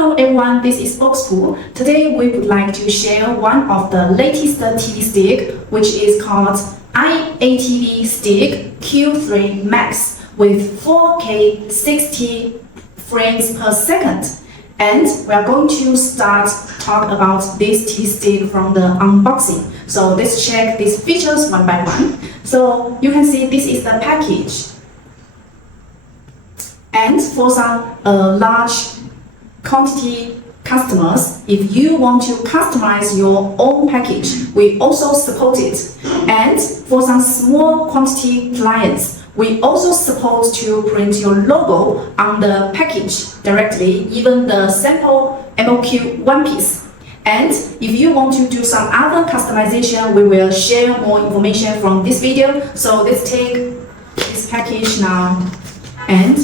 Hello everyone, this is Oxpool. Today we would like to share one of the latest TV stick, which is called iATV Stick Q3 MAX with 4K 60 frames per second. And we are going to talk about this TV stick from the unboxing. So let's check these features one by one. So you can see this is the package. And for some large quantity customers, if you want to customize your own package, we also support it. And for some small quantity clients, we also support to print your logo on the package directly, even the sample MOQ one piece. And if you want to do some other customization, we will share more information from this video. So let's take this package now. And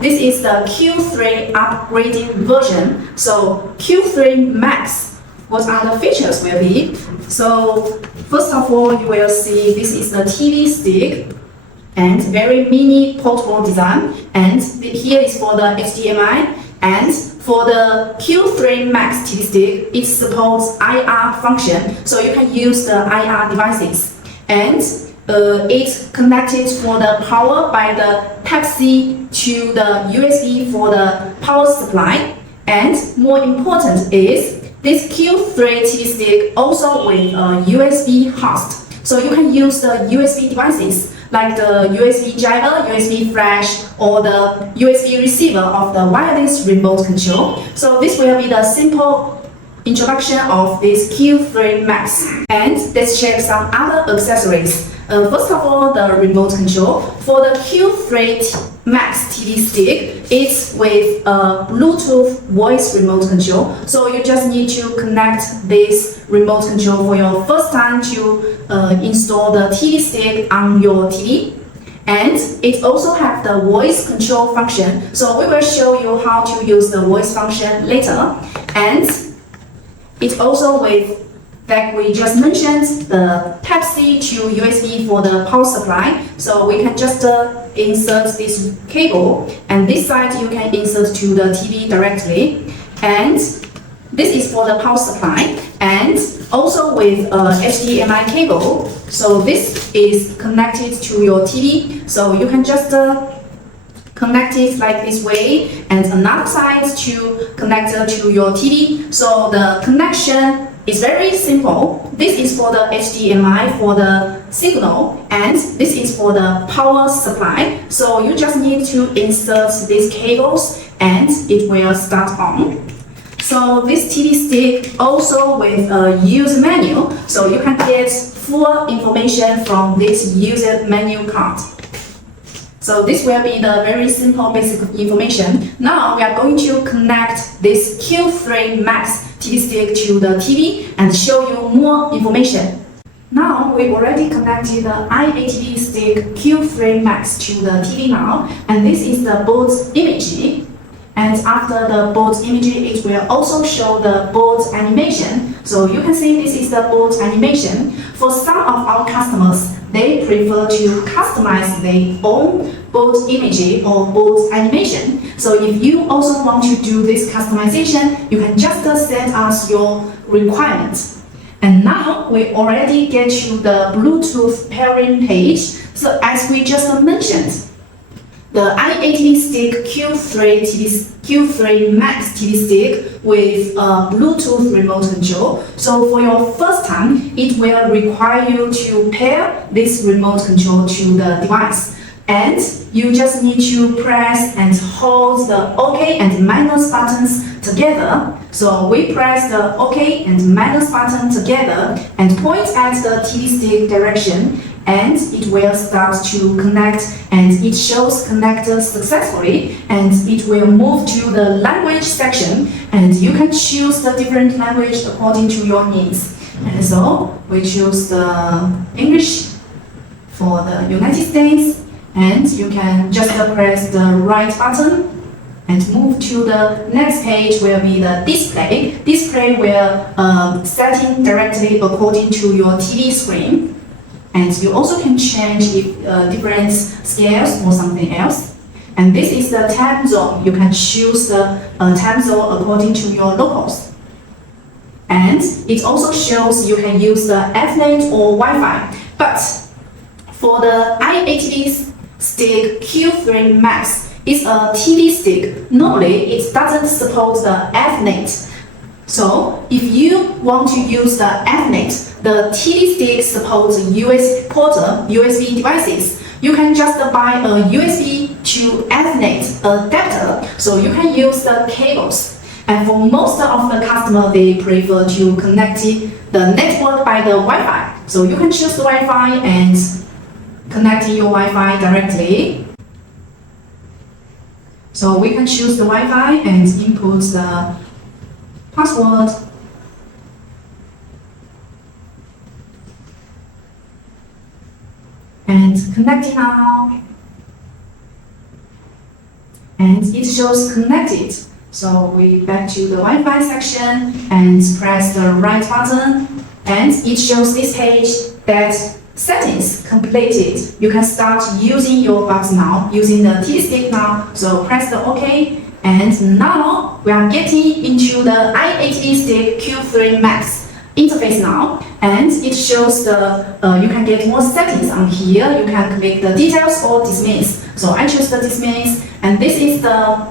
this is the Q3 upgraded version. So Q3 Max, what are the features will be? So first of all, you will see this is the TV stick and very mini portable design. And here is for the HDMI. And for the Q3 Max TV stick, it supports IR function, so you can use the IR devices. And it's connected for the power by the Type-C to the USB for the power supply. And more important is this Q3 TV stick also with a USB host. So you can use the USB devices like the USB driver, USB flash, or the USB receiver of the wireless remote control. So this will be the simple introduction of this Q3 Max. And let's check some other accessories. First of all, the remote control. For the Q3 Max TV stick, it's with a Bluetooth voice remote control. So you just need to connect this remote control for your first time to install the TV stick on your TV. And it also has the voice control function. So we will show you how to use the voice function later. And it's also with, like we just mentioned, the Type-C to USB for the power supply. So we can just insert this cable, and this side you can insert to the TV directly. And this is for the power supply, and also with HDMI cable. So this is connected to your TV. So you can just connect it like this way, and another side to connect to your TV. So the connection is very simple. This is for the HDMI for the signal, and this is for the power supply. So you just need to insert these cables and it will start on. So this TV stick also with a user manual, so you can get full information from this user manual card. So this will be the very simple basic information. Now we are going to connect this Q3 Max TV stick to the TV and show you more information. Now we already connected the iATV Stick Q3 Max to the TV now, and this is the board image. And after the board image, it will also show the board animation. So you can see this is the board animation. For some of our customers, they prefer to customize their own board image or board animation. So if you also want to do this customization, you can just send us your requirements. And now we already get you the Bluetooth pairing page. So as we just mentioned, the iATV Stick Q3 Max TV stick with a Bluetooth remote control. So for your first time, it will require you to pair this remote control to the device. And you just need to press and hold the OK and minus buttons together. So we press the OK and minus button together and point at the TV stick direction, and it will start to connect, and it shows connected successfully, and it will move to the language section, and you can choose the different language according to your needs. And so we choose the English for the United States, and you can just press the right button and move to the next page will be the display. Display will setting directly according to your TV screen. And you also can change different scales or something else. And this is the time zone. You can choose the time zone according to your locals. And it also shows you can use the Ethernet or Wi-Fi. But for the iATV Stick Q3 MAX, it's a TV stick. Normally, it doesn't support the Ethernet. So, if you want to use the Ethernet, the TV stick supports USB devices. You can just buy a USB to Ethernet adapter, so you can use the cables. And for most of the customers, they prefer to connect the network by the Wi-Fi. So you can choose the Wi-Fi and connect your Wi-Fi directly. So we can choose the Wi-Fi and input the password. And connecting now. And it shows connected. So we back to the Wi-Fi section and press the right button. And it shows this page that settings completed. You can start using your box now, using the TV stick now. So press the OK. And now we are getting into the iATV Stick Q3 MAX interface now. And it shows you can get more settings on here. You can click the details or dismiss. So I choose the dismiss. And this is the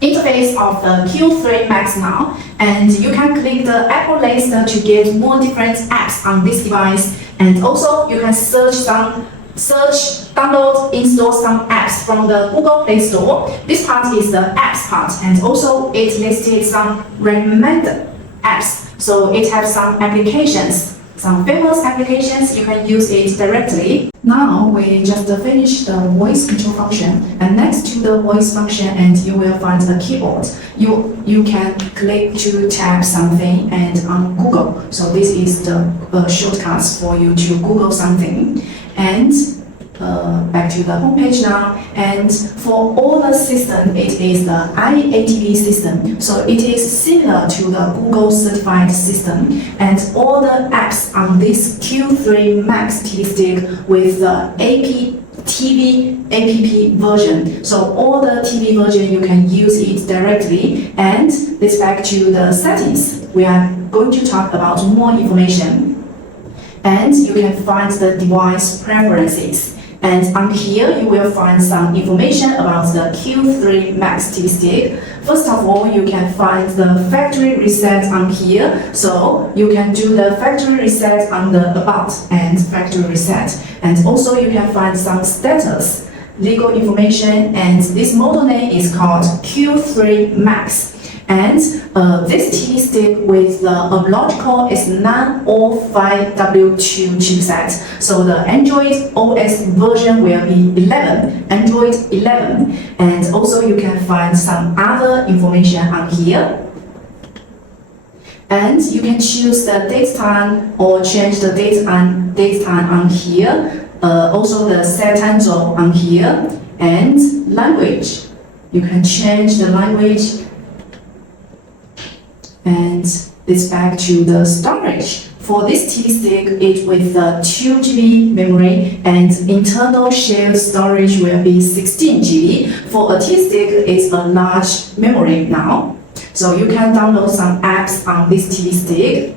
interface of the Q3 MAX now, and you can click the Apple list to get more different apps on this device, and also you can download, install some apps from the Google Play Store. This part is the apps part, and also it listed some recommended apps, so it has some applications. Some famous applications, you can use it directly. Now we just finished the voice control function, and next to the voice function, and you will find a keyboard. You can click to tap something and on Google. So this is the shortcuts for you to Google something. And back to the home page now. And for all the system, it is the iATV system. So it is similar to the Google certified system. And all the apps on this Q3 MAX TV stick with the iATV app version. So all the TV version, you can use it directly. And let's back to the settings. We are going to talk about more information. And you can find the device preferences. And on here, you will find some information about the Q3 MAX TV stick. First of all, you can find the factory reset on here. So you can do the factory reset on the About and factory reset. And also you can find some status, legal information, and this model name is called Q3 MAX. And this TV stick with the Amlogic S905W2 chipset. So the Android OS version will be 11, Android 11. And also you can find some other information on here. And you can choose the date time or change the date time on here. Also the set time zone on here. And language. You can change the language. And this back to the storage. For this TV stick, it with the 2 GB memory and internal shared storage will be 16 GB. For a TV stick, it's a large memory now. So you can download some apps on this TV stick.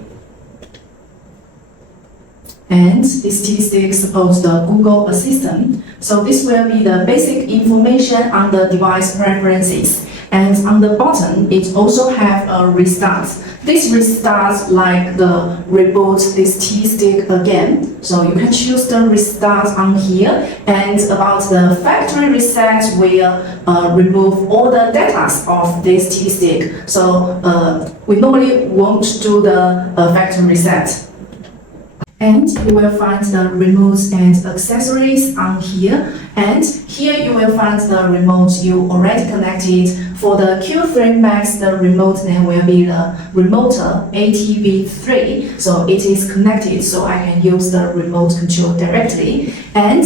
And this TV stick supports the Google Assistant. So this will be the basic information on the device preferences. And on the bottom, it also have a restart. This restarts like the reboot this TV stick again. So you can choose the restart on here. And about the factory reset, will remove all the data of this TV stick. So we normally won't do the factory reset. And you will find the remotes and accessories on here. And here you will find the remote you already connected. For the Q3 MAX, the remote name will be the Remoter ATV3. So it is connected, so I can use the remote control directly. And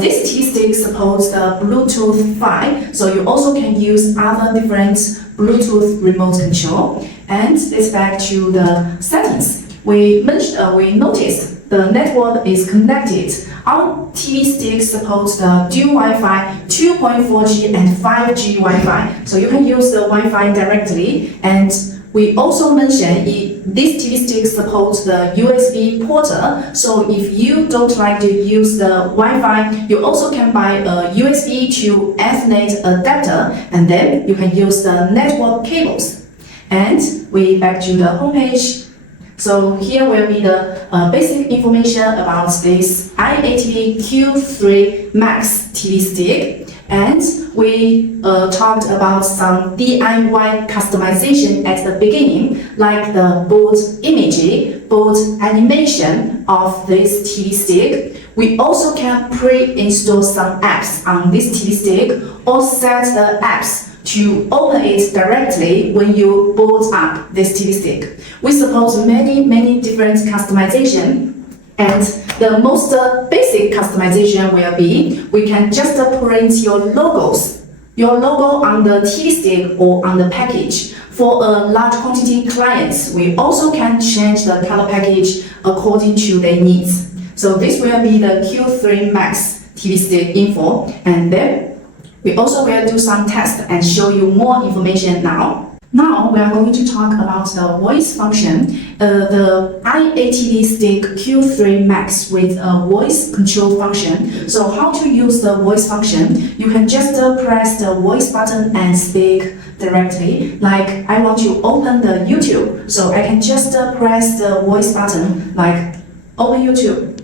this TV stick supports the Bluetooth 5. So you also can use other different Bluetooth remote control. And let's back to the settings. We noticed the network is connected Our TV stick supports the dual Wi-Fi, 2.4G and 5G Wi-Fi, so you can use the Wi-Fi directly. And we also mentioned this TV stick supports the USB porter, so if you don't like to use the Wi-Fi, you also can buy a USB to Ethernet adapter, and then you can use the network cables. And we back to the homepage. So here will be the basic information about this iATV Q3 MAX TV stick. And we talked about some DIY customization at the beginning, like the board imaging, board animation of this TV stick. We also can pre-install some apps on this TV stick or set the apps to open it directly when you boot up this TV stick. We support many different customization. And the most basic customization will be, we can just print your logo on the TV stick or on the package. For a large quantity clients, we also can change the color package according to their needs. So this will be the Q3 MAX TV stick info, and then we also will do some tests and show you more information now. Now we are going to talk about the voice function. The iATV Stick Q3 MAX with a voice control function. So how to use the voice function? You can just press the voice button and speak directly. Like I want to open the YouTube, so I can just press the voice button like open YouTube.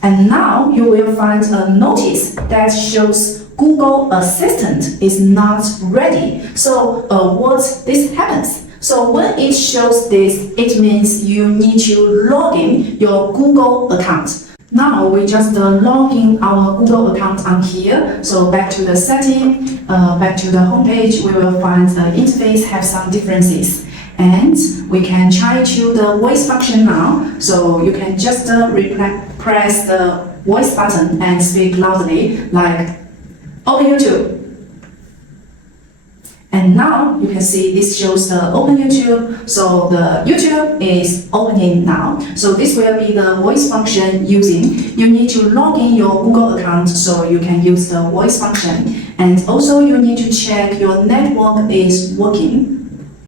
And now you will find a notice that shows Google Assistant is not ready. So what this happens? So when it shows this, it means you need to log in your Google account. Now we just log in our Google account on here. So back to the setting, back to the homepage, we will find the interface have some differences. And we can try to the voice function now. So you can just press the voice button and speak loudly like open YouTube. And now you can see this shows the open YouTube. So the YouTube is opening now. So this will be the voice function using. You need to log in your Google account so you can use the voice function. And also you need to check your network is working.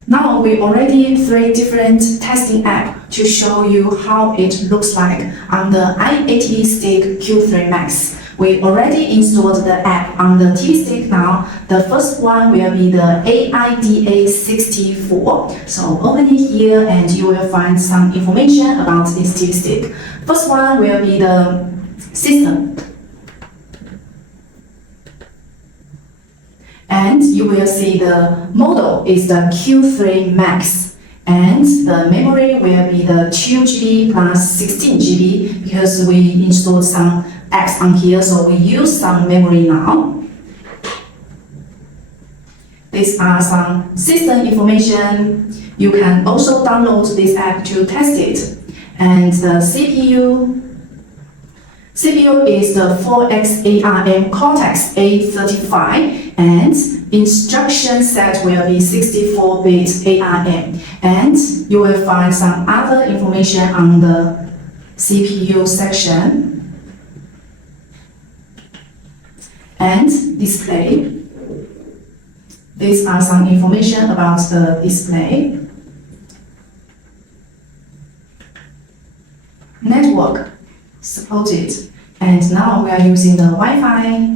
Now we already 3 different testing apps to show you how it looks like on the iATV Stick Q3 MAX. We already installed the app on the TV stick now. The first one will be the AIDA64. So open it here and you will find some information about this TV stick. First one will be the system. And you will see the model is the Q3 MAX. And the memory will be the 2GB plus 16GB because we installed some apps on here, so we use some memory now. These are some system information. You can also download this app to test it. And the CPU is the 4X-ARM Cortex A35, and instruction set will be 64-bit ARM. And you will find some other information on the CPU section. And display. These are some information about the display. Network supported. And now we are using the Wi-Fi.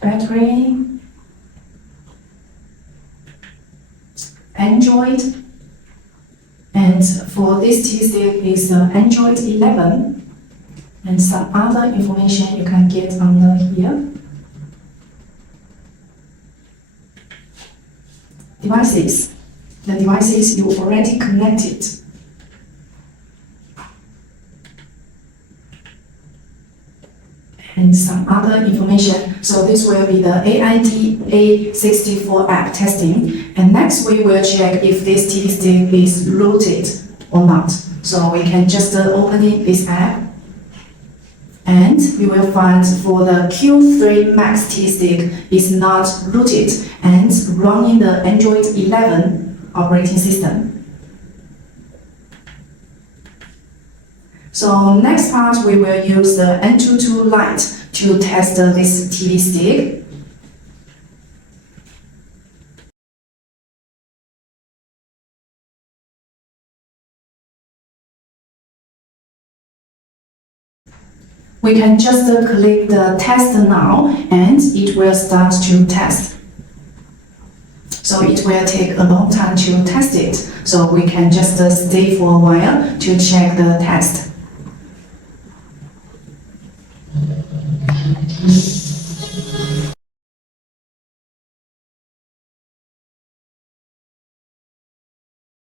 Battery. Android. And for this TV stick is Android 11, and some other information you can get under here. Devices. The devices you already connected. And some other information. So this will be the AIDA64 app testing. And next we will check if this TV stick is rooted or not. So we can just open this app. And you will find for the Q3 MAX TV stick is not rooted and running the Android 11 operating system. So next part, we will use the N22 light to test this TV stick. We can just click the test now and it will start to test. So it will take a long time to test it. So we can just stay for a while to check the test.